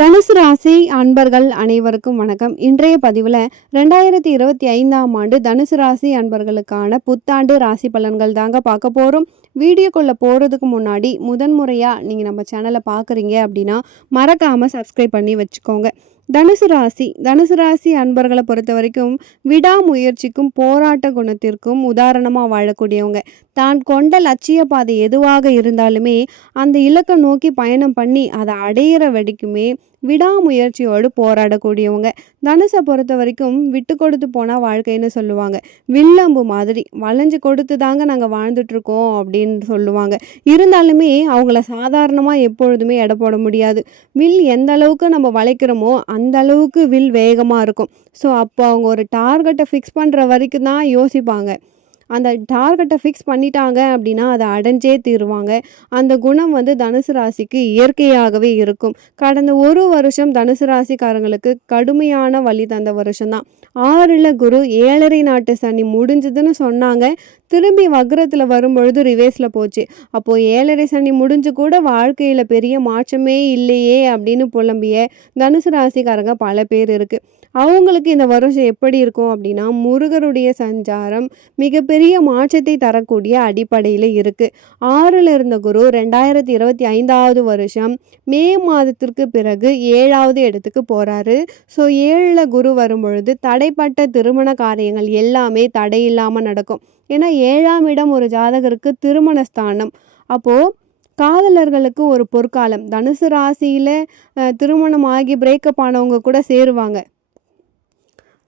தனுசு ராசி அன்பர்கள் அனைவருக்கும் வணக்கம். இன்றைய பதிவில் ரெண்டாயிரத்தி இருபத்தி ஐந்தாம் ஆண்டு தனுசு ராசி அன்பர்களுக்கான புத்தாண்டு ராசி பலன்கள் தாங்க பார்க்க போகிறோம் வீடியோக்குள்ளே போகிறதுக்கு முன்னாடி முதன்முறையாக நீங்கள் நம்ம சேனலை பார்க்குறீங்க அப்படின்னா மறக்காமல் சப்ஸ்கிரைப் பண்ணி வச்சுக்கோங்க. தனுசு ராசி. தனுசு ராசி அன்பர்களை பொறுத்த வரைக்கும் விடாமுயற்சிக்கும் போராட்ட குணத்திற்கும் உதாரணமாக வாழக்கூடியவங்க. தான் கொண்ட லட்சிய பாதை எதுவாக இருந்தாலுமே அந்த இலக்கை நோக்கி பயணம் பண்ணி அதை அடையிற வரைக்குமே விடாமுயற்சியோடு போராடக்கூடியவங்க. தனுசை பொறுத்த வரைக்கும் விட்டு கொடுத்து போனால் வாழ்க்கைன்னு சொல்லுவாங்க. வில்லம்பு மாதிரி வளைஞ்சு கொடுத்து தாங்க நாங்கள் வாழ்ந்துட்டுருக்கோம் அப்படின்னு சொல்லுவாங்க. இருந்தாலுமே அவங்கள சாதாரணமாக எப்பொழுதுமே எடை போட முடியாது. வில் எந்த அளவுக்கு நம்ம வளைக்கிறோமோ அந்த அளவுக்கு வில் வேகமாக இருக்கும். ஸோ அப்போ அவங்க ஒரு டார்கெட்டை ஃபிக்ஸ் பண்ணுற வரைக்கும் தான் யோசிப்பாங்க. அந்த டார்கெட்டை ஃபிக்ஸ் பண்ணிட்டாங்க அப்படின்னா அதை அடைஞ்சே தீருவாங்க. அந்த குணம் வந்து தனுசு ராசிக்கு இயற்கையாகவே இருக்கும். கடந்த ஒரு வருஷம் தனுசு ராசிக்காரங்களுக்கு கடுமையான வழி தந்த வருஷம்தான். ஆறில் குரு ஏழரை நாட்டு சனி முடிஞ்சதுன்னு சொன்னாங்க. திரும்பி வக்ரத்தில் வரும்பொழுது ரிவேஸில் போச்சு. அப்போது ஏழரை சனி முடிஞ்சு கூட வாழ்க்கையில் பெரிய மாற்றமே இல்லையே அப்படின்னு புலம்பிய தனுசு ராசிக்காரங்க பல பேர் இருக்குது அவங்களுக்கு இந்த வருஷம் எப்படி இருக்கும் அப்படின்னா முருகருடைய சஞ்சாரம் மிகப்பெரிய மாற்றத்தை தரக்கூடிய அடிப்படையில் இருக்குது ஆறில் இருந்த குரு ரெண்டாயிரத்தி இருபத்தி ஐந்தாவது வருஷம் மே மாதத்திற்கு பிறகு ஏழாவது இடத்துக்கு போகிறாரு ஸோ ஏழில் குரு வரும்பொழுது தடைப்பட்ட திருமண காரியங்கள் எல்லாமே தடை இல்லாமல் நடக்கும். ஏன்னா ஏழாம் இடம் ஒரு ஜாதகருக்கு திருமண ஸ்தானம். அப்போது காதலர்களுக்கு ஒரு பொற்காலம். தனுசு ராசியில் திருமணம் ஆகி பிரேக்கப் ஆனவங்க கூட சேருவாங்க.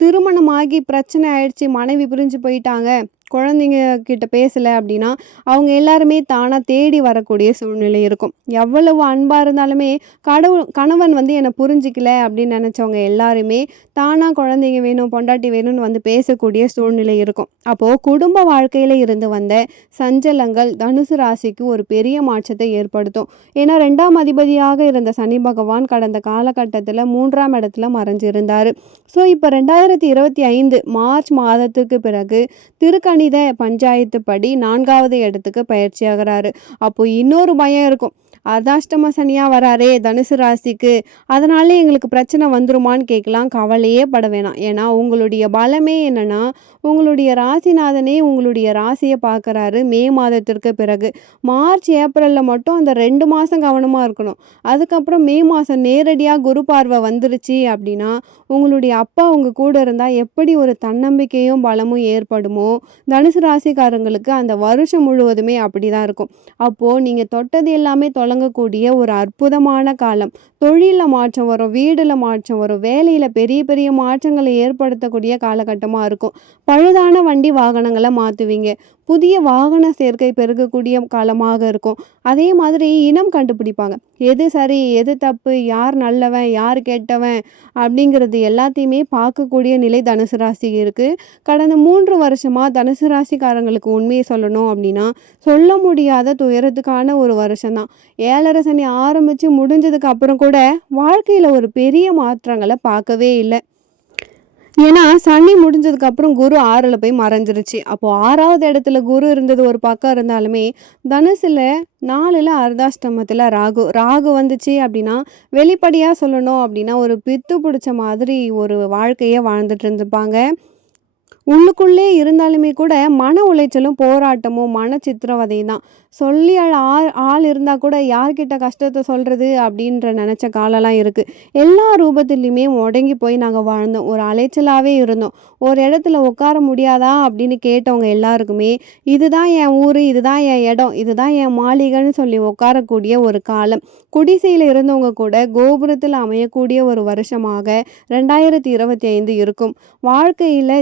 திருமணமாகி பிரச்சனை ஆயிடுச்சு மனைவி பிரிஞ்சு போயிட்டாங்க. குழந்தைங்க கிட்ட பேசலை அப்படின்னா அவங்க எல்லாருமே தானாக தேடி வரக்கூடிய சூழ்நிலை இருக்கும். எவ்வளவு அன்பாக இருந்தாலுமே கடவுள் கணவன் வந்து என்னை புரிஞ்சிக்கல அப்படின்னு நினச்சவங்க எல்லாருமே தானாக குழந்தைங்க வேணும் பொண்டாட்டி வேணும்னு வந்து பேசக்கூடிய சூழ்நிலை இருக்கும். அப்போது குடும்ப வாழ்க்கையில் இருந்து வந்த சஞ்சலங்கள் தனுசு ராசிக்கு ஒரு பெரிய மாற்றத்தை ஏற்படுத்தும். ஏன்னா ரெண்டாம் அதிபதியாக இருந்த சனி பகவான் கடந்த காலகட்டத்தில் மூன்றாம் இடத்துல மறைஞ்சிருந்தார். ஸோ இப்போ ரெண்டாயிரத்தி இருபத்தி ஐந்து மார்ச் மாதத்துக்கு பிறகு திருக்கணித பஞ்சாயத்து படி நான்காவது இடத்துக்கு பயிற்சியாகிறாரு. அப்போ இன்னொரு பயம் இருக்கும். அர்தாஷ்டம சனியாக வராரே தனுசு ராசிக்கு. அதனாலே எங்களுக்கு பிரச்சனை வந்துருமான்னு கேட்கலாம். கவலையே பட வேணாம். ஏன்னா உங்களுடைய பலமே என்னென்னா உங்களுடைய ராசிநாதனே உங்களுடைய ராசியை பார்க்குறாரு மே மாதத்திற்கு பிறகு. மார்ச் ஏப்ரலில் மட்டும் அந்த ரெண்டு மாதம் கவனமாக இருக்கணும். அதுக்கப்புறம் மே மாதம் நேரடியாக குரு பார்வை வந்துருச்சு அப்படின்னா உங்களுடைய அப்பா உங்கள் கூட இருந்தால் எப்படி ஒரு தன்னம்பிக்கையும் பலமும் ஏற்படுமோ தனுசு ராசிக்காரங்களுக்கு அந்த வருஷம் முழுவதுமே அப்படி தான் இருக்கும். அப்போது நீங்கள் தொட்டது எல்லாமே தொடங்கக்கூடிய ஒரு அற்புதமான காலம். தொழிலில் மாற்றம் வரும் வீடில் மாற்றம் வரும் வேலையில் பெரிய பெரிய மாற்றங்களை ஏற்படுத்தக்கூடிய காலகட்டமாக இருக்கும். பழுதான வண்டி வாகனங்களை மாற்றுவீங்க புதிய வாகன சேர்க்கை பெருகக்கூடிய காலமாக இருக்கும். அதே மாதிரி இனம் கண்டுபிடிப்பாங்க. எது சரி எது தப்பு யார் நல்லவன் யார் கெட்டவன் அப்படிங்கிறது எல்லாத்தையுமே பார்க்கக்கூடிய நிலை தனுசு ராசி இருக்குது கடந்த மூன்று வருஷமாக தனுசு ராசிக்காரங்களுக்கு உண்மையை சொல்லணும் அப்படின்னா சொல்ல முடியாத துயரத்துக்கான ஒரு வருஷம்தான். ஏழரை சனி ஆரம்பித்து முடிஞ்சதுக்கு அப்புறம் கூட வாழ்க்கையில் ஒரு பெரிய மாற்றங்களை பார்க்கவே இல்லை. ஏன்னா சனி முடிஞ்சதுக்கு அப்புறம் குரு ஆறில் போய் மறைஞ்சிருச்சு. அப்போது ஆறாவது இடத்துல குரு இருந்தது ஒரு பக்கம் இருந்தாலுமே தனுசில் நாலில் அர்தாஷ்டமத்தில் ராகு. ராகு வந்துச்சு அப்படின்னா வெளிப்படையாக சொல்லணும் அப்படின்னா ஒரு பித்து பிடிச்ச மாதிரி ஒரு வாழ்க்கையை வாழ்ந்துட்டு இருந்திருப்பாங்க. உள்ளுக்குள்ளே இருந்தாலுமே கூட மன உளைச்சலும் போராட்டமும் மன சித்திரவதையும் தான். சொல்லி ஆள் ஆள் ஆள் இருந்தால் கூட யார்கிட்ட கஷ்டத்தை சொல்கிறது அப்படின்ற நினச்ச காலம்லாம் இருக்குது எல்லா ரூபத்துலேயுமே முடங்கி போய் நாங்கள் வாழ்ந்தோம். ஒரு அலைச்சலாகவே இருந்தோம். ஒரு இடத்துல உட்கார முடியாதா அப்படின்னு கேட்டவங்க எல்லாருக்குமே இதுதான் என் ஊர் இதுதான் என் இடம் இதுதான் என் மாளிகைன்னு சொல்லி உட்காரக்கூடிய ஒரு காலம். குடிசையில் இருந்தவங்க கூட கோபுரத்தில் அமையக்கூடிய ஒரு வருஷமாக ரெண்டாயிரத்தி இருபத்தி ஐந்து இருக்கும். வாழ்க்கையில்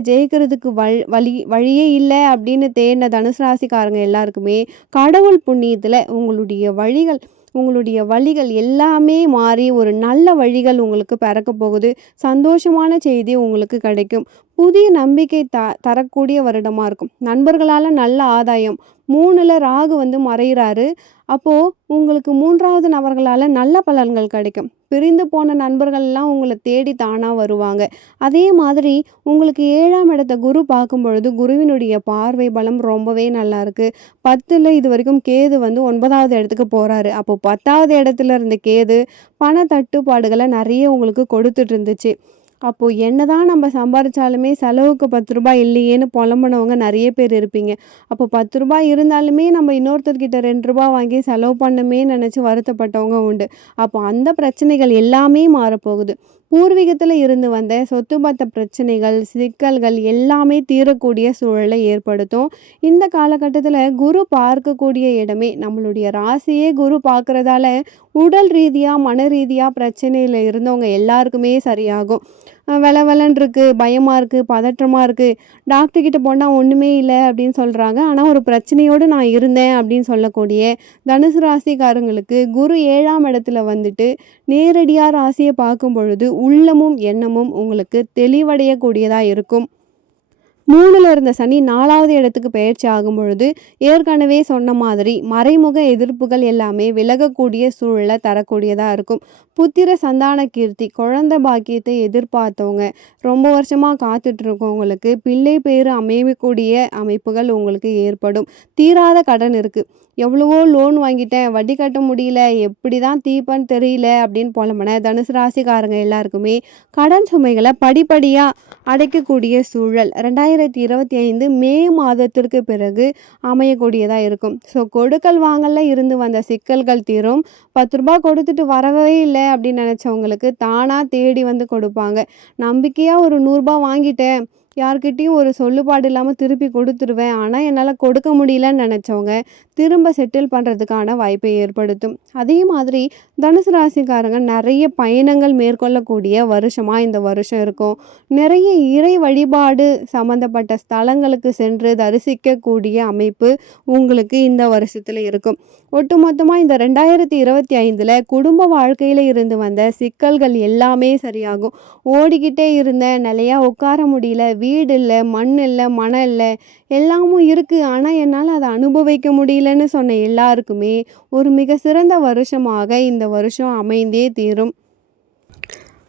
போகிறதுக்கு வழி வழி வழியே இல்லை அப்படின்னு தேடின தனுசு ராசிக்காரங்க எல்லாருக்குமே கடவுள் புண்ணியத்தில் உங்களுடைய வழிகள் உங்களுடைய வழிகள் எல்லாமே மாறி ஒரு நல்ல வழிகள் உங்களுக்கு பிறக்க போகுது. சந்தோஷமான செய்தி உங்களுக்கு கிடைக்கும். புதிய நம்பிக்கை த தரக்கூடிய வருடமாக இருக்கும். நண்பர்களால் நல்ல ஆதாயம். மூணில் ராகு வந்து மறையிறாரு. அப்போது உங்களுக்கு மூன்றாவது நபர்களால் நல்ல பலன்கள் கிடைக்கும். பிரிந்து போன நண்பர்கள்லாம் உங்களை தேடி தானாக வருவாங்க. அதே மாதிரி உங்களுக்கு ஏழாம் இடத்த குரு பார்க்கும் பொழுது குருவினுடைய பார்வை பலம் ரொம்பவே நல்லாயிருக்கு பத்தில் இது வரைக்கும் கேது வந்து ஒன்பதாவது இடத்துக்கு போகிறாரு அப்போது பத்தாவது இடத்துல இருந்த கேது, பண தட்டுப்பாடுகளை நிறைய உங்களுக்கு கொடுத்துட்டு இருந்துச்சு. அப்போ என்னதான் நம்ம சம்பாதிச்சாலுமே செலவுக்கு பத்து ரூபாய் இல்லையேன்னு புலம்புனவங்க நிறைய பேர் இருப்பீங்க. அப்போ பத்து ரூபாய் இருந்தாலுமே நம்ம இன்னொருத்தர்கிட்ட ரெண்டு ரூபாய் வாங்கி செலவு பண்ணுமே நினச்சி வருத்தப்பட்டவங்க உண்டு. அப்போ அந்த பிரச்சனைகள் எல்லாமே மாறப்போகுது. பூர்வீகத்தில் இருந்து வந்த சொத்து பத்த பிரச்சனைகள், சிக்கல்கள் எல்லாமே தீரக்கூடிய சூழலை ஏற்படுத்தும். இந்த காலகட்டத்தில் குரு பார்க்கக்கூடிய இடமே நம்மளுடைய ராசியே குரு பார்க்குறதால உடல் ரீதியாக மன ரீதியாக பிரச்சனையில் இருந்தவங்க எல்லாருக்குமே சரியாகும். வெல வெலவெலன்னு இருக்குது பயமாக இருக்குது பதற்றமாக இருக்குது டாக்டர் போனால் ஒன்றுமே இல்லை அப்படின்னு சொல்கிறாங்க ஆனால் ஒரு பிரச்சனையோடு நான் இருந்தேன் அப்படின்னு சொல்லக்கூடிய தனுசு ராசிக்காரங்களுக்கு குரு ஏழாம் இடத்துல வந்துட்டு, நேரடியார் ராசியை பார்க்கும் பொழுது உள்ளமும், எண்ணமும் உங்களுக்கு தெளிவடையக்கூடியதாக இருக்கும். மூணில் இருந்த சனி நாலாவது இடத்துக்கு பெயர்ச்சி ஆகும்பொழுது, ஏற்கனவே சொன்ன மாதிரி மறைமுக எதிர்ப்புகள் எல்லாமே விலகக்கூடிய சூழலை தரக்கூடியதாக இருக்கும். புத்திர சந்தான கீர்த்தி, குழந்த பாக்கியத்தை எதிர்பார்த்தவங்க, ரொம்ப வருஷமாக காத்துட்டு இருக்கவங்களுக்கு பிள்ளை பேர் அமையக்கூடிய அமைப்புகள் உங்களுக்கு ஏற்படும். தீராத கடன் இருக்குது எவ்வளவோ லோன் வாங்கிட்டேன், வட்டி கட்ட முடியல, எப்படி தான் தீப்பன்னு தெரியல அப்படின்னு போலமான தனுசு ராசிக்காரங்க எல்லாருக்குமே, கடன் சுமைகளை படிப்படியாக அடைக்கக்கூடிய சூழல் ரெண்டாயிரம் 2025 மே மாதத்திற்கு பிறகு அமையக்கூடியதா இருக்கும். ஸோ கொடுக்கல் வாங்கல இருந்து வந்த சிக்கல்கள் தீரும். பத்து ரூபாய் கொடுத்துட்டு வரவே இல்லை அப்படின்னு நினச்சவங்களுக்கு தானா தேடி வந்து கொடுப்பாங்க. நம்பிக்கையா ஒரு நூறுரூபா வாங்கிட்டேன். யார்கிட்டயும் ஒரு சொல்லுபாடு இல்லாமல் திருப்பி கொடுத்துருவேன் ஆனால் என்னால் கொடுக்க முடியலன்னு நினச்சவங்க திரும்ப செட்டில் பண்ணுறதுக்கான வாய்ப்பை ஏற்படுத்தும். அதே மாதிரி தனுசு ராசிக்காரங்க நிறைய பயணங்கள் மேற்கொள்ளக்கூடிய வருஷமாக இந்த வருஷம் இருக்கும். நிறைய இறை வழிபாடு சம்மந்தப்பட்ட ஸ்தலங்களுக்கு சென்று தரிசிக்கக்கூடிய அமைப்பு உங்களுக்கு இந்த வருஷத்தில் இருக்கும். ஒட்டுமொத்தமாக இந்த 2025ல குடும்ப வாழ்க்கையில் இருந்து வந்த சிக்கல்கள் எல்லாமே சரியாகும். ஓடிக்கிட்டே இருந்தேன், நிலையா உட்கார முடியல, வீடு இல்ல, மண் இல்லை மனம் இல்ல, எல்லாமும் இருக்கு. ஆனா என்னால அதை அனுபவிக்க முடியலன்னு சொன்ன எல்லாருக்குமே, ஒரு மிக சிறந்த வருஷமாக இந்த வருஷம் அமைந்தே தீரும்.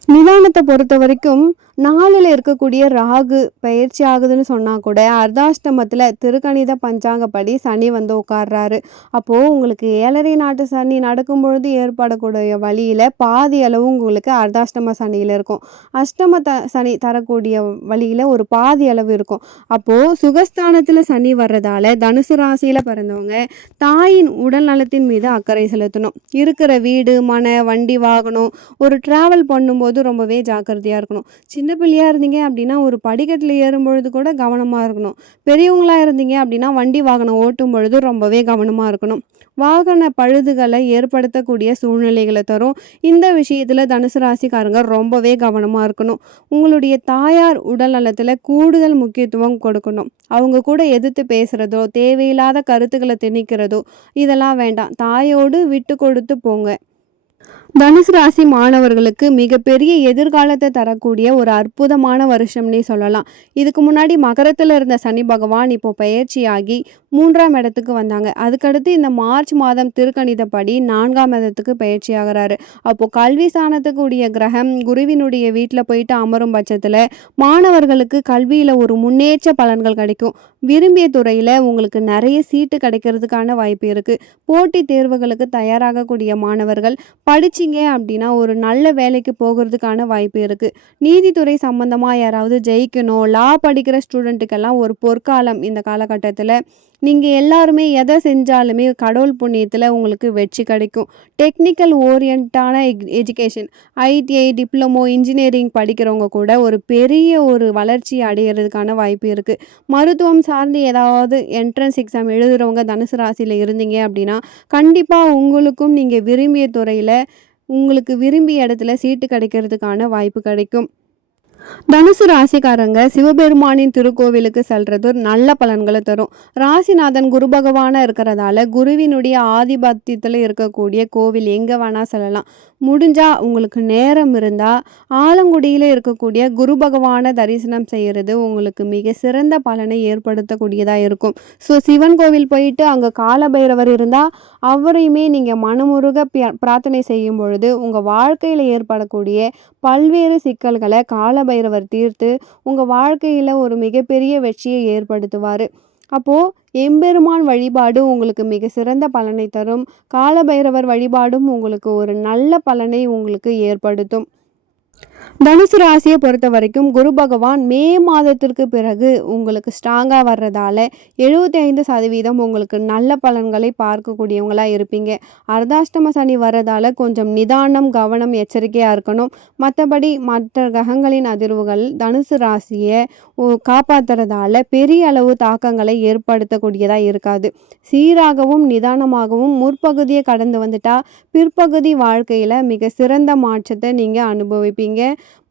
நிவானத்தை பொறுத்த வரைக்கும் நாளில் இருக்கக்கூடிய ராகு பயிற்சி ஆகுதுன்னு சொன்னால் கூட, அர்தாஷ்டமத்தில் திருக்கணித பஞ்சாங்கப்படி சனி வந்து உட்கார்றாரு. அப்போது உங்களுக்கு 7.5 நாட்டு சனி நடக்கும்பொழுது ஏற்படக்கூடிய வழியில் பாதி அளவு உங்களுக்கு அர்த்தாஷ்டம சனியில் இருக்கும். அஷ்டம த சனி தரக்கூடிய வழியில் ஒரு பாதி அளவு இருக்கும். அப்போது சுகஸ்தானத்தில் சனி வர்றதால தனுசு ராசியில் பிறந்தவங்க, தாயின் உடல் நலத்தின் மீது அக்கறை செலுத்தணும். இருக்கிற வீடு, மன, வண்டி, வாகனம், ஒரு ட்ராவல் பண்ணும்போது ரொம்பவே ஜாக்கிரதையாக இருக்கணும். சின்ன பிள்ளையா இருந்தீங்க அப்படின்னா, ஒரு படிக்கட்டில் ஏறும்பொழுது கூட கவனமாக இருக்கணும். பெரியவங்களாக இருந்தீங்க அப்படின்னா, வண்டி, வாகனம் ஓட்டும் பொழுது ரொம்பவே கவனமாக இருக்கணும். வாகன பழுதுகளை ஏற்படுத்தக்கூடிய சூழ்நிலைகளை தரும். இந்த விஷயத்தில் தனுசு ராசிக்காரங்க ரொம்பவே கவனமாக இருக்கணும். உங்களுடைய தாயார் உடல் நலத்தில் கூடுதல் முக்கியத்துவம் கொடுக்கணும். அவங்க கூட எதிர்த்து பேசுகிறதோ தேவையில்லாத கருத்துக்களை திணிக்கிறதோ, இதெல்லாம் வேண்டாம். தாயோடு விட்டு கொடுத்து போங்க. தனுசு ராசி மாணவர்களுக்கு மிகப்பெரிய எதிர்காலத்தை தரக்கூடிய ஒரு அற்புதமான வருஷம்னே சொல்லலாம். இதுக்கு முன்னாடி மகரத்தில் இருந்த சனி பகவான் இப்போ பயிற்சியாகி மூன்றாம் இடத்துக்கு வந்தாங்க. அதுக்கடுத்து இந்த மார்ச் மாதம் திருக்கணிதப்படி நான்காம் இடத்துக்கு பயிற்சி ஆகிறாரு அப்போது கல்வி ஸ்தானத்துக்கு கிரகம் குருவினுடைய வீட்டில் போயிட்டு அமரும் பட்சத்தில் மாணவர்களுக்கு கல்வியில் ஒரு முன்னேற்ற பலன்கள் கிடைக்கும். விரும்பிய துறையில் உங்களுக்கு நிறைய சீட்டு கிடைக்கிறதுக்கான வாய்ப்பு இருக்குது போட்டித் தேர்வுகளுக்கு தயாராகக்கூடிய மாணவர்கள், படிச்சீங்க அப்படின்னா ஒரு நல்ல வேலைக்கு போகிறதுக்கான வாய்ப்பு இருக்குது நீதித்துறை சம்மந்தமாக யாராவது ஜெயிக்கணும், லா படிக்கிற ஸ்டூடெண்ட்டுக்கெல்லாம் ஒரு பொற்காலம் இந்த காலகட்டத்தில். நீங்கள் எல்லாருமே எதை செஞ்சாலுமே கடவுள் புண்ணியத்தில் உங்களுக்கு வெற்றி கிடைக்கும். டெக்னிக்கல் ஓரியன்ட்டான எக் எஜுகேஷன் ஐடிஐ, டிப்ளமோ, இன்ஜினியரிங் படிக்கிறவங்க கூட ஒரு பெரிய ஒரு வளர்ச்சி அடையிறதுக்கான வாய்ப்பு இருக்குது மருத்துவம் சார்ந்து ஏதாவது என்ட்ரன்ஸ் எக்ஸாம் எழுதுகிறவங்க தனுசு ராசியில் இருந்தீங்க அப்படின்னா, கண்டிப்பாக உங்களுக்கும் நீங்கள் விரும்பிய துறையில் உங்களுக்கு விரும்பிய இடத்துல சீட்டு கிடைக்கிறதுக்கான வாய்ப்பு கிடைக்கும். தனுசு ராசிக்காரங்க சிவபெருமானின் திருக்கோவிலுக்கு செல்றது நல்ல பலன்களை தரும். ராசிநாதன் குரு பகவானா இருக்கிறதால, குருவினுடைய ஆதிபத்தியத்தில் இருக்கக்கூடிய கோவில் எங்க வேணா செல்லலாம். முடிஞ்சா உங்களுக்கு நேரம் இருந்தால் ஆலங்குடியில் இருக்கக்கூடிய குரு பகவானை தரிசனம் செய்கிறது உங்களுக்கு மிக சிறந்த பலனை ஏற்படுத்தக்கூடியதாக இருக்கும். ஸோ சிவன் கோவில் போயிட்டு அங்கே காலபைரவர் இருந்தால் அவரையுமே நீங்கள் மனமுருக பிரார்த்தனை செய்யும் பொழுது உங்கள் வாழ்க்கையில் ஏற்படக்கூடிய பல்வேறு சிக்கல்களை காலபைரவர் தீர்த்து உங்கள் வாழ்க்கையில் ஒரு மிகப்பெரிய வெற்றியை ஏற்படுத்துவார். அப்போது எம்பெருமான் வழிபாடு உங்களுக்கு மிக சிறந்த பலனை தரும். காலபைரவர் வழிபாடும் உங்களுக்கு ஒரு நல்ல பலனை உங்களுக்கு ஏற்படுத்தும். தனுசு ராசியை பொறுத்த வரைக்கும் குரு பகவான் மே மாதத்திற்கு பிறகு உங்களுக்கு ஸ்ட்ராங்காக வர்றதால எழுபத்தி ஐந்து சதவீதம் உங்களுக்கு நல்ல பலன்களை பார்க்கக்கூடியவங்களாக இருப்பீங்க. அர்த்தாஷ்டம சனி வர்றதால கொஞ்சம் நிதானம் கவனம் எச்சரிக்கையாக இருக்கணும். மற்றபடி மற்ற கிரகங்களின் அதிர்வுகள் தனுசு ராசியை காப்பாற்றுறதால பெரிய அளவு தாக்கங்களை ஏற்படுத்தக்கூடியதாக இருக்காது. சீராகவும் நிதானமாகவும் முற்பகுதியை கடந்து வந்துட்டால் பிற்பகுதி வாழ்க்கையில் மிக சிறந்த மாற்றத்தை நீங்கள் அனுபவிப்பீங்க.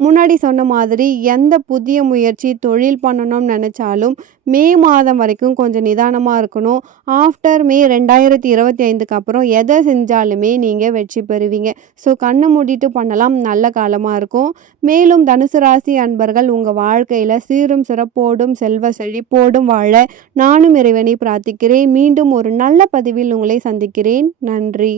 முன்னாடி சொன்ன மாதிரி எந்த புதிய முயற்சி தொழில் பண்ணணும்னு நினச்சாலும் மே மாதம் வரைக்கும் கொஞ்சம் நிதானமாக இருக்கணும். ஆஃப்டர் மே ரெண்டாயிரத்தி இருபத்தி ஐந்துக்கு அப்புறம் எதை செஞ்சாலுமே நீங்கள் வெற்றி பெறுவீங்க. ஸோ கண்ணை மூடிட்டு பண்ணலாம். நல்ல காலமாக இருக்கும். மேலும் தனுசு ராசி அன்பர்கள் உங்கள் வாழ்க்கையில் சீரும் சிறப்போடும் செல்வ செழிப்போடும் வாழ நானும் இறைவனை பிரார்த்திக்கிறேன். மீண்டும் ஒரு நல்ல பதிவில் உங்களை சந்திக்கிறேன். நன்றி.